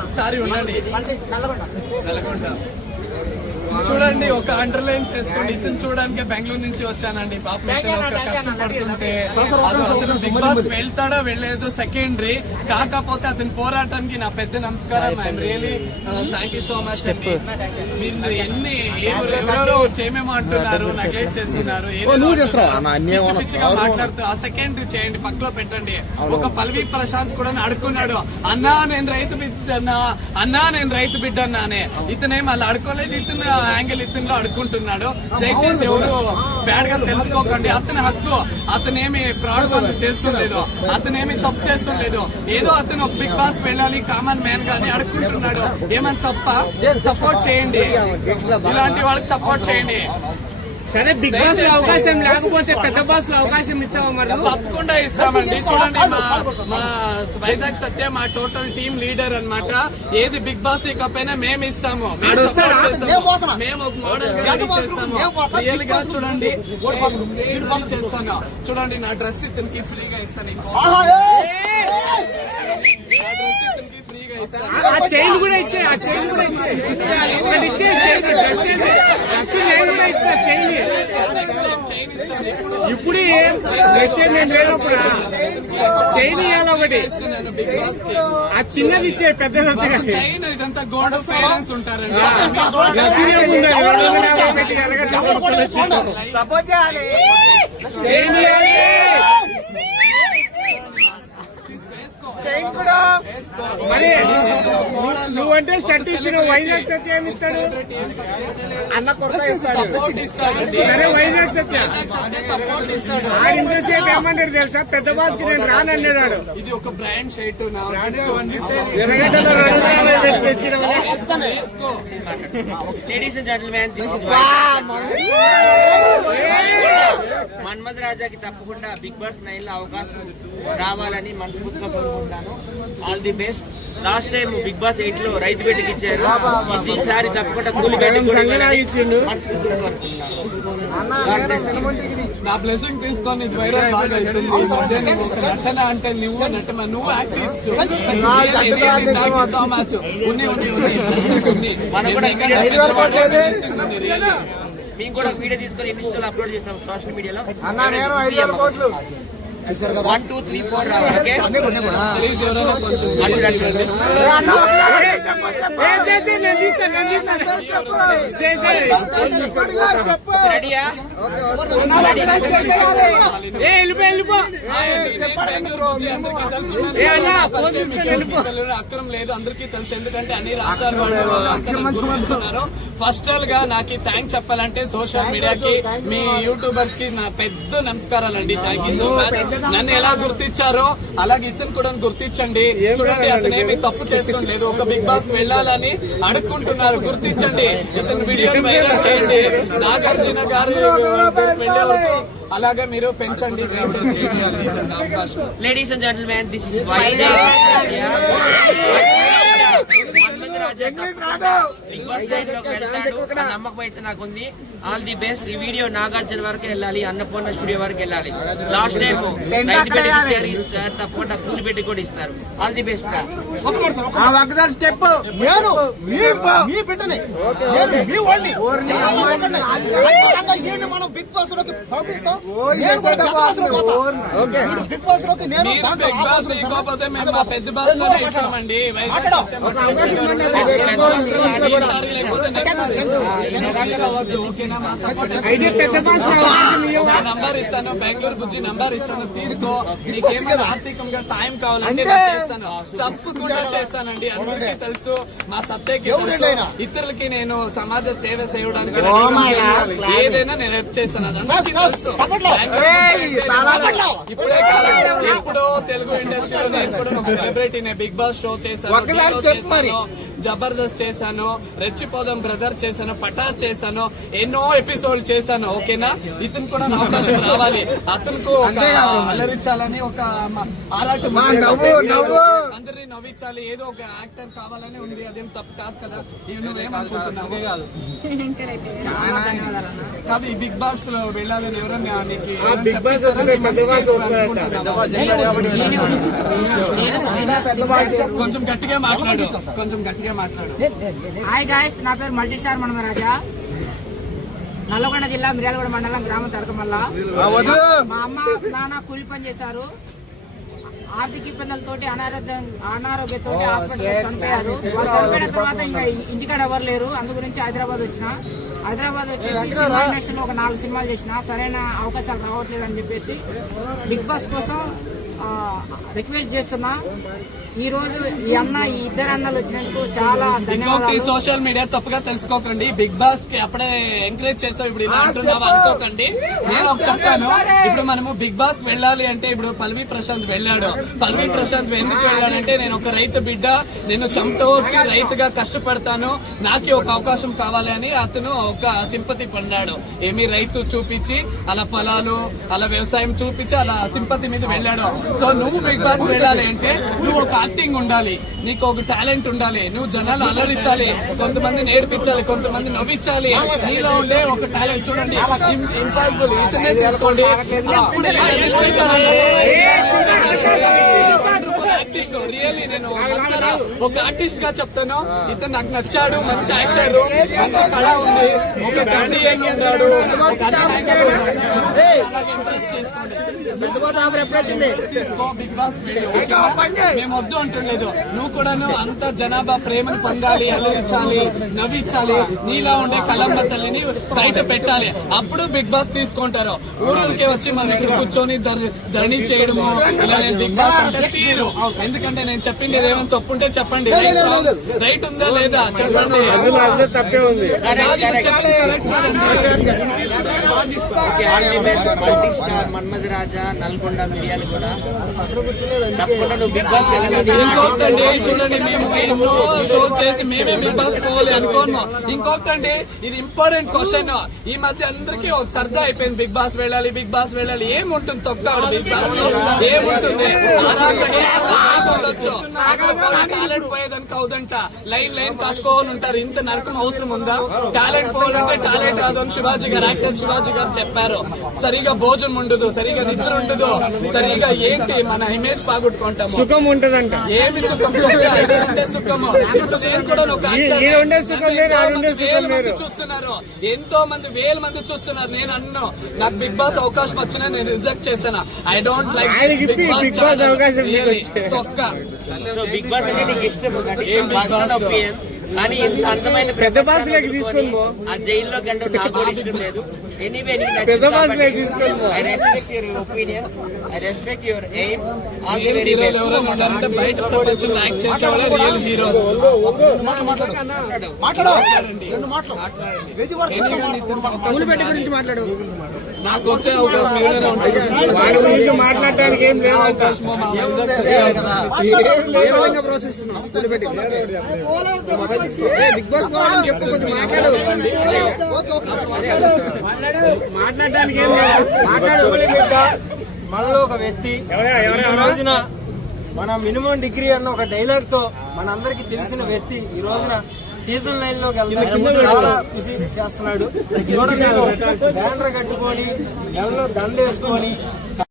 ఒకసారి ఉండండి. చూడండి, ఒక అండర్లైన్ చేసుకోండి. ఇతను చూడడానికి బెంగళూరు నుంచి వచ్చానండి. పాపం కష్టపడుతుంటే అతను బిగ్ బాస్ వెళ్తాడో వెళ్ళలేదు సెకండరీ. కాకపోతే అతని పోరాటానికి నా పెద్ద నమస్కారం. I'm really thank you so much అండి. మీరు ఎవరెవరో చేమేమో అంటున్నారు, నెగ్లెక్ట్ చేస్తున్నారు, పిచ్చిగా మాట్లాడుతూ ఆ సెకండరీ చేయండి, పక్కలో పెట్టండి. ఒక పల్వి ప్రశాంత్ కూడా అడుక్కున్నాడు, అన్నా నేను రైతు బిడ్డన్నా, అన్నా నేను రైతు బిడ్డన్నా అనే. ఇతనేం అలా అడుకోలేదు, ఇతను యాంగిల్ ఇతను అడుకుంటున్నాడు. దయచేసి ఎవరు బ్యాడ్ గా తెలుసుకోకండి. అతని హక్కు, అతనేమి ఫ్రాడ్ పనులు చేస్తుండలేదు, అతనేమి తప్పు చేస్తుండలేదు. ఏదో అతను బిగ్ బాస్ వెళ్ళాలి కామన్ మ్యాన్ గాని అడుక్కుంటున్నాడు. ఏమని తప్ప? సపోర్ట్ చేయండి, ఇలాంటి వాళ్ళకి సపోర్ట్ చేయండి. సరే, బిగ్ బాస్ లో అవకాశం లేకపోతే పెద్ద బాస్ లో అవకాశం ఇచ్చావా? మరి తప్పకుండా ఇస్తామండి. చూడండి, మా వైజాగ్ సత్య మా టోటల్ టీమ్ లీడర్ అన్నమాట. ఏది బిగ్ బాస్ ఇకపోయినా మేము ఇస్తాము, మేము సపోర్ట్ చేస్తాము, మేము ఒక మోడల్ గా రెడీ చేస్తాము. రియల్ గా చూడండి చేస్తాను. చూడండి, నా డ్రెస్ ఇతనికి ఫ్రీగా ఇస్తాను. చైన్ కూడా ఇచ్చే, ఆ చైన్ కూడా ఇచ్చే, ఇప్పుడు నేను లేనప్పుడు చైన్ ఇవ్వాలి ఒకటి. ఆ చిన్నది ఇచ్చే, పెద్దది చైన్. ఇదంతా గోల్డ్ ఫైనాన్స్ ఉంటారండి. సపోర్ట్ చేయాలి, చైన్ ఇవ్వాలి. మరి నువ్వంటే షర్ట్ ఇచ్చిన వైజాగ్ సత్య ఏమి ఇస్తాడు? అన్న కొరత ఇస్తాడు. సరే, వైజాగ్ సత్య ఆడింతసేపు ఏమంటాడు తెలుసా? పెద్ద బాస్ కి నేను రానన్నాడు. ఇది ఒక brand shirt. Ladies and gentlemen, Manmath రాజాకి తప్పకుండా బిగ్ బాస్ 9 లో అవకాశం రావాలని మనస్ఫూర్తిగా కోరుకుంటాను. All the best. Last time Bigg Boss 8 లో రైతు బిడ్డకి ఇచ్చారు, ఈసారి తప్పకుండా కూలి నా బ్లెస్సింగ్ తీసుకొని వైరల్ బాగా అవుతుంది. ఈ మధ్య నువ్వు ఒక నటన అంటే నువ్వు యాక్టిస్ట్. Thank you so much. మేము కూడా వీడియో తీసుకొని ఇన్స్టాల్ అప్లోడ్ చేస్తాం సోషల్ మీడియాలో. 1 2 3 4 ఓకే. ప్లీజ్ ఎవరైనా కొంచెం రెడీయా? అక్రమం లేదు, అందరికీ తెలుసు. ఎందుకంటే అన్ని రాష్ట్రాల వాళ్ళు ఫస్ట్ ఆల్ గా నాకు థ్యాంక్స్ చెప్పాలంటే సోషల్ మీడియాకి, మీ యూట్యూబర్స్ కి నా పెద్ద నమస్కారాలండి. Thank you so much. నన్ను ఎలా గుర్తించారో అలాగే ఇతను కూడా గుర్తించండి. చూడండి, అతనేమి తప్పు చేస్తుండలేదు, ఒక బిగ్ బాస్ వెళ్ళాలని అడుక్కుంటున్నారు. గుర్తించండి, ఇతను వీడియోని వైరల్ చేయండి. నాగార్జున గారు వెళ్లే వరకు అలాగే మీరు పెంచండి దయచేసి అవకాశం. Ladies and gentlemen, this is Vizag. Bigg Boss వెళ్తాడు, నమ్మకం అయితే నాకు ఉంది. All the best. ఈ వీడియో నాగార్జున వరకు వెళ్ళాలి, అన్నపూర్ణ స్టూడియో వరకు వెళ్ళాలి. లాస్ట్ టైం రైతు బిడ్డకి ఇస్తారు, తప్పకుండా కూలి పెట్టి కూడా ఇస్తారు. All the best. ఒకసారి స్టెప్ మనం బిగ్ బాస్ లోకి పంపిస్తాం. బిగ్ బాస్ ఇకపోతే మేము మా పెద్ద బాస్ లోనే ఇస్తామండి. నంబర్ ఇస్తాను, బెంగళూరు బుజ్జి నంబర్ ఇస్తాను, తీసుకో. నీకేమైనా ఆర్థికంగా సాయం కావాలంటే నేను చేస్తాను, తప్పకుండా చేస్తానండి. అందరికీ తెలుసు, మా సత్యకి తెలుసు, ఇతరులకి నేను సమాజ సేవ చేయడానికి ఏదైనా నేను హెల్ప్ చేస్తాను. అది అందరికీ తెలుసు. ఇప్పుడే కాదు, ఎప్పుడో తెలుగు ఇండస్ట్రీలో నేను కూడా ఒక సెలబ్రిటీనే. బిగ్ బాస్ షో చేశాను, జబర్దస్త్ చేశాను, రెచ్చిపోదాం బ్రదర్ చేశాను, పటాస్ చేశాను, ఎన్నో ఎపిసోడ్ చేశాను. ఓకేనా, ఇతను కూడా అవకాశం రావాలి, అతనికి ఒక అలరించాలని ఒక ఆరాటం అందరినీ నవ్వించాలి, ఏదో ఒక యాక్టర్ కావాలని ఉంది. అదేం తప్పు కాదు కదా. ఇవి నువ్వేమనుకుంటున్నావు? కాదు, ఈ బిగ్ బాస్ లో వెళ్ళాలని ఎవరన్నా నీకు కొంచెం గట్టిగా మాట్లాడు, కొంచెం గట్టిగా మాట్లాడు. హాయ్ గాయస్, నా పేరు మల్టీస్టార్ మనమరాజా, నల్లగొండ జిల్లా మిర్యాలగూడ మండలం గ్రామం తడకమల్ల. మా అమ్మ నాన్న కూలి పని చేశారు. ఆర్థిక ఇబ్బందులతోటి అనారోగ్యంతో హాస్పిటల్ చనిపోయారు. వాళ్ళు చనిపోయిన తర్వాత ఇంకా ఇంటికాడ ఎవరు లేరు. అందు గురించి హైదరాబాద్ వచ్చిన. హైదరాబాద్ వచ్చేసి సినిమా ఇండస్ట్రీలో ఒక 4 సినిమాలు చేసిన. సరైన అవకాశాలు రావట్లేదు అని చెప్పేసి బిగ్ బాస్ కోసం రిక్వెస్ట్ చేస్తున్నా. ఈ రోజు ఈ ఇద్దరు అన్నలు వచ్చినందుకు చాలా ఇంకొకటి, సోషల్ మీడియా తప్పుగా తెలుసుకోకండి. బిగ్ బాస్ కి అప్పుడే ఎంకరేజ్ చేస్తావు, ఇప్పుడు ఇలా అంటున్నావు అనుకోకండి. నేను ఒక చెప్తాను, ఇప్పుడు మనము బిగ్ బాస్ వెళ్ళాలి అంటే ఇప్పుడు పల్వి ప్రశాంత్ వెళ్ళాడు. పల్వి ప్రశాంత్ ఎందుకు వెళ్ళాడంటే, నేను ఒక రైతు బిడ్డ, నేను చెమట వచ్చి రైతుగా కష్టపడతాను, నాకే ఒక అవకాశం కావాలి అని అతను ఒక సింపతి పొందాడు. ఏమి రైతు చూపించి, అలా పొలాలు, అలా వ్యవసాయం చూపించి అలా సింపతి మీద వెళ్ళాడు. సో నువ్వు బిగ్ బాస్ వెళ్ళాలి అంటే నువ్వు ఒక యాక్టింగ్ ఉండాలి, నీకు ఒక టాలెంట్ ఉండాలి, నువ్వు జనాలు అలరించాలి, కొంతమంది నేర్పించాలి, కొంతమంది నవ్వించాలి. నీలో ఉండే ఒక టాలెంట్ చూడండి, ఇంపాసిబుల్, ఇతనే తీసుకోండి. అప్పుడే యాక్టింగ్ రియల్లీ నేను ఒక ఆర్టిస్ట్ గా చెప్తాను, ఇతను నాకు నచ్చాడు. మంచి యాక్టర్, మంచి కళ ఉంది, ఒక కమెడియన్ ఉన్నాడు. ఇంట్రెస్ట్ తీసుకోండి, బిగ్ బాస్ మేము వద్దు అంటుండలేదు. నువ్వు కూడాను అంత జనాభా ప్రేమను పొందాలి, అలరించాలి, నవ్వించాలి, నీలా ఉండే కళమ్మ తల్లిని బయట పెట్టాలి. అప్పుడు బిగ్ బాస్ తీసుకుంటారు. ఊరూరికే వచ్చి మనం ఇక్కడ కూర్చొని ధరణి చేయడము ఇలా నేను బిగ్ బాస్ అంటే తీరు. ఎందుకంటే నేను చెప్పింది ఏమైనా తప్పుంటే చెప్పండి, రైట్ ఉందా లేదా చెప్పండి. తప్పే ఉంది. మన్మథ రాజా, నల్గొండ, మిర్యాలు కూడా తప్పకుండా నువ్వు బిగ్ బాస్ ఇంకొకటండి, చూడండి మేము ఎన్నో షో చేసి మేమే బిగ్ బాస్ పోవాలి అనుకోను. ఇంకొకటండి, ఇది ఇంపార్టెంట్ క్వశ్చన్. ఈ మధ్య అందరికీ ఒక సరదా అయిపోయింది, బిగ్ బాస్ వెళ్ళాలి, బిగ్ బాస్ వెళ్ళాలి. ఏముంటుంది తొక్కాడు బిగ్ బాస్ లో, ఏముంటుంది ఉండొచ్చు. టాలెంట్ పోయేదానికి అవుదంట, లైన్ కాచుకోవాలని ఉంటారు. ఇంత నరకం అవసరం ఉందా? టాలెంట్ పోవాలంటే టాలెంట్ రాదని శివాజీ గారు, యాక్టర్ శివాజీ గారు చెప్పారు. సరిగా భోజనం ఉండదు, సరిగా నిద్ర ఉండదు, సరిగా ఏంటి మన ఇమేజ్ పాగొట్టుకుంటాము. సుఖం ఉంటదంట. ఏమి సుఖం? ఉండే సుఖము. నేను కూడా ఒక చూస్తున్నారు, ఎంతో మంది వేల మంది చూస్తున్నారు. నేను అన్నా నాకు బిగ్ బాస్ అవకాశం వచ్చినా నేను రిజెక్ట్ చేశాను. I don't like Bigg Boss. తొక్క బిగ్ బాస్ అంటే నీకు ఇష్టం, కానీ ఇంత అందమైన పెద్ద బాస్ తీసుకోండి. ఆ జైల్లో కంటే నాకు కూడా ఇష్టం లేదు. ఎనీవే పెద్ద బాస్ తీసుకోండి. I respect your opinion, I respect your aim. ఎవరైనా ఉన్నారంటే బయట ప్రపంచంలో యాక్ట్ చేసేవాళ్ళే రియల్ హీరోస్. గురించి మాట్లాడు. నాకు వచ్చే అవకాశం ఏదైనా ఉంటుంది. వాళ్ళ గురించి మాట్లాడడానికి ఏం లేదు. బిగ్ బాస్ పోవాలని చెప్పు, కొంచెం మాట్లాడు. మాట్లాడడానికి ఏం లేదు. మాట్లాడు. మనలో ఒక వ్యక్తి ఈ రోజున మన మినిమం డిగ్రీ అన్న ఒక డైలాగ్ తో మనందరికి తెలిసిన వ్యక్తి ఈ రోజున సీజన్ 9 లోకి వెళ్తాడు. చాలా కృషి చేస్తున్నాడు. బ్యానర్ కట్టుకొని దండేసుకొని